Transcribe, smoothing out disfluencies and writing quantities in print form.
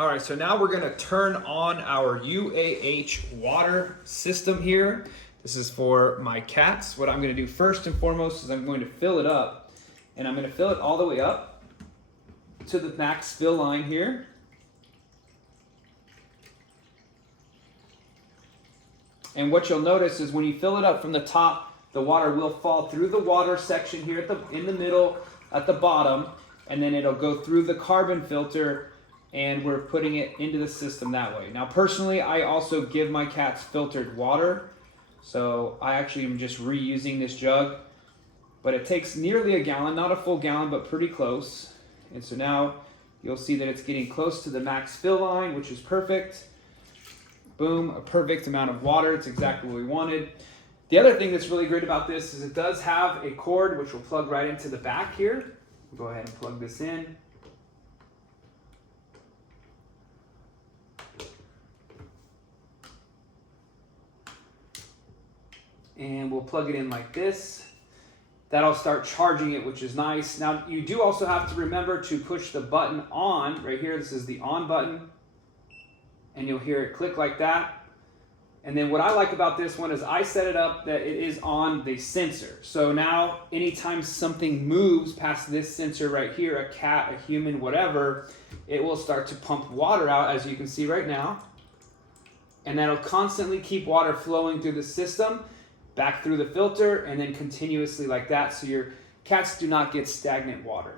All right, so now we're gonna turn on our UAH water system here. This is for my cats. What I'm gonna do first and foremost is I'm going to fill it up, and I'm gonna fill it all the way up to the max fill line here. And what you'll notice is when you fill it up from the top, the water will fall through the water section here in the middle, at the bottom, and then it'll go through the carbon filter, and we're putting it into the system that way. Now personally, I also give my cats filtered water, so I actually am just reusing this jug, but it takes nearly a gallon, not a full gallon, but pretty close. And so now you'll see that it's getting close to the max fill line, which is perfect. Boom, a perfect amount of water. It's exactly what we wanted. The other thing that's really great about this is it does have a cord which will plug right into the back here. Go ahead and plug this in. And we'll plug it in like this. That'll start charging it, which is nice. Now, you do also have to remember to push the button on right here. This is the on button. And you'll hear it click like that. And then what I like about this one is I set it up that it is on the sensor. So now anytime something moves past this sensor right here, a cat, a human, whatever, it will start to pump water out, as you can see right now. And that'll constantly keep water flowing through the system, back through the filter, and then continuously like that, so your cats do not get stagnant water.